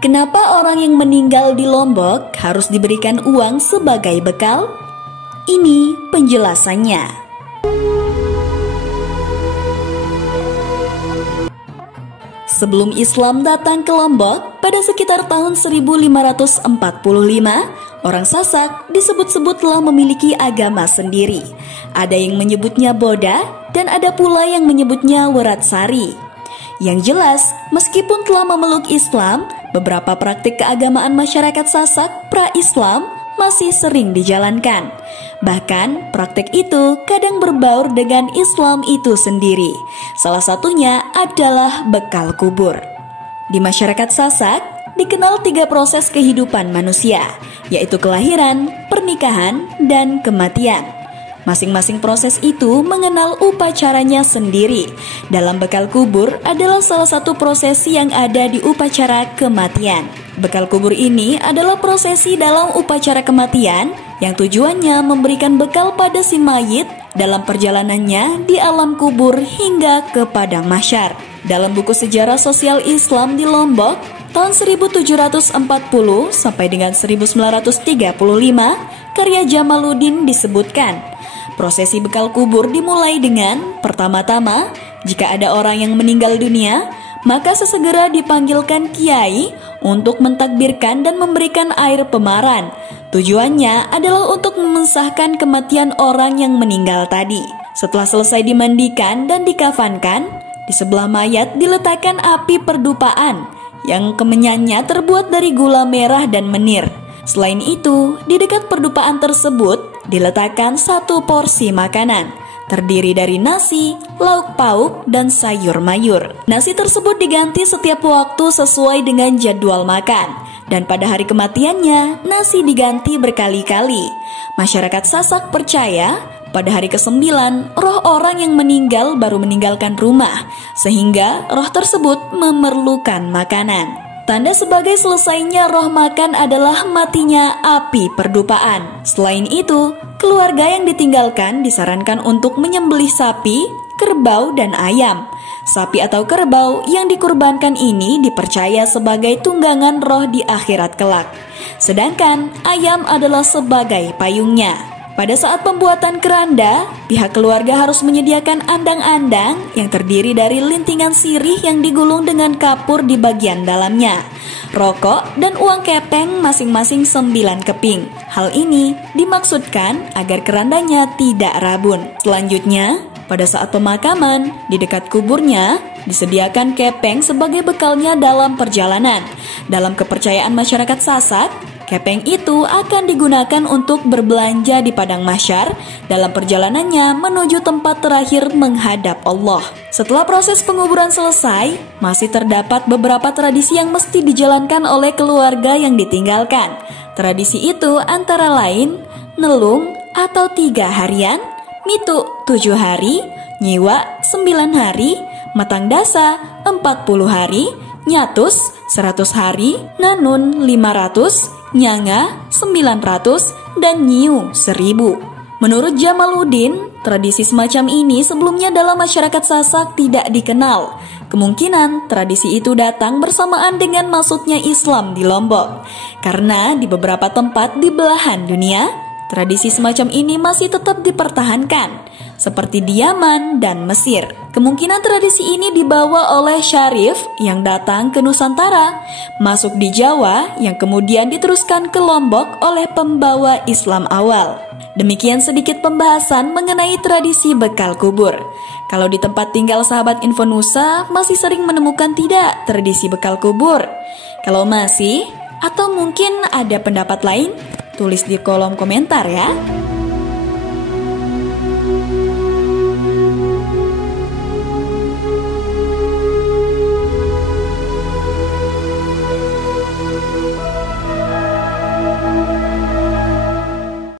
Kenapa orang yang meninggal di Lombok harus diberikan uang sebagai bekal? Ini penjelasannya. Sebelum Islam datang ke Lombok pada sekitar tahun 1545, orang Sasak disebut-sebut telah memiliki agama sendiri. Ada yang menyebutnya Boda dan ada pula yang menyebutnya Weratsari. Yang jelas, meskipun telah memeluk Islam, beberapa praktik keagamaan masyarakat Sasak pra-Islam masih sering dijalankan. Bahkan, praktik itu kadang berbaur dengan Islam itu sendiri. Salah satunya adalah bekal kubur. Di masyarakat Sasak, dikenal 3 proses kehidupan manusia, yaitu kelahiran, pernikahan, dan kematian. Masing-masing proses itu mengenal upacaranya sendiri. Dalam bekal kubur adalah salah satu prosesi yang ada di upacara kematian. Bekal kubur ini adalah prosesi dalam upacara kematian yang tujuannya memberikan bekal pada si mayit dalam perjalanannya di alam kubur hingga ke padang mahsyar. Dalam buku sejarah sosial Islam di Lombok tahun 1740 sampai dengan 1935 karya Jamaluddin disebutkan, prosesi bekal kubur dimulai dengan pertama-tama, jika ada orang yang meninggal dunia, maka sesegera dipanggilkan kiai untuk mentakbirkan dan memberikan air pemaran. Tujuannya adalah untuk memensahkan kematian orang yang meninggal tadi. Setelah selesai dimandikan dan dikafankan, di sebelah mayat diletakkan api perdupaan yang kemenyannya terbuat dari gula merah dan menir. Selain itu, di dekat perdupaan tersebut diletakkan 1 porsi makanan, terdiri dari nasi, lauk pauk, dan sayur mayur. Nasi tersebut diganti setiap waktu sesuai dengan jadwal makan, dan pada hari kematiannya, nasi diganti berkali-kali. Masyarakat Sasak percaya, pada hari ke-9, roh orang yang meninggal baru meninggalkan rumah, sehingga roh tersebut memerlukan makanan. Tanda sebagai selesainya roh makan adalah matinya api perdupaan. Selain itu, keluarga yang ditinggalkan disarankan untuk menyembelih sapi, kerbau, dan ayam. Sapi atau kerbau yang dikurbankan ini dipercaya sebagai tunggangan roh di akhirat kelak. Sedangkan ayam adalah sebagai payungnya. Pada saat pembuatan keranda, pihak keluarga harus menyediakan andang-andang yang terdiri dari lintingan sirih yang digulung dengan kapur di bagian dalamnya, rokok, dan uang kepeng masing-masing 9 keping. Hal ini dimaksudkan agar kerandanya tidak rabun. Selanjutnya, pada saat pemakaman, di dekat kuburnya disediakan kepeng sebagai bekalnya dalam perjalanan. Dalam kepercayaan masyarakat Sasak, kepeng itu akan digunakan untuk berbelanja di padang mahsyar dalam perjalanannya menuju tempat terakhir menghadap Allah. Setelah proses penguburan selesai, masih terdapat beberapa tradisi yang mesti dijalankan oleh keluarga yang ditinggalkan. Tradisi itu antara lain nelung atau 3 harian, mitu 7 hari, nyiwa 9 hari, matang dasa 40 hari, nyatus 100 hari, nanun 500, nyanga 900, dan nyiu 1000. Menurut Jamaluddin, tradisi semacam ini sebelumnya dalam masyarakat Sasak tidak dikenal. Kemungkinan tradisi itu datang bersamaan dengan masuknya Islam di Lombok. Karena di beberapa tempat di belahan dunia, tradisi semacam ini masih tetap dipertahankan, seperti di Yaman dan Mesir. Kemungkinan tradisi ini dibawa oleh Syarif yang datang ke Nusantara, masuk di Jawa yang kemudian diteruskan ke Lombok oleh pembawa Islam awal. Demikian sedikit pembahasan mengenai tradisi bekal kubur. Kalau di tempat tinggal sahabat Infonusa masih sering menemukan tidak tradisi bekal kubur? Kalau masih, atau mungkin ada pendapat lain? Tulis di kolom komentar ya.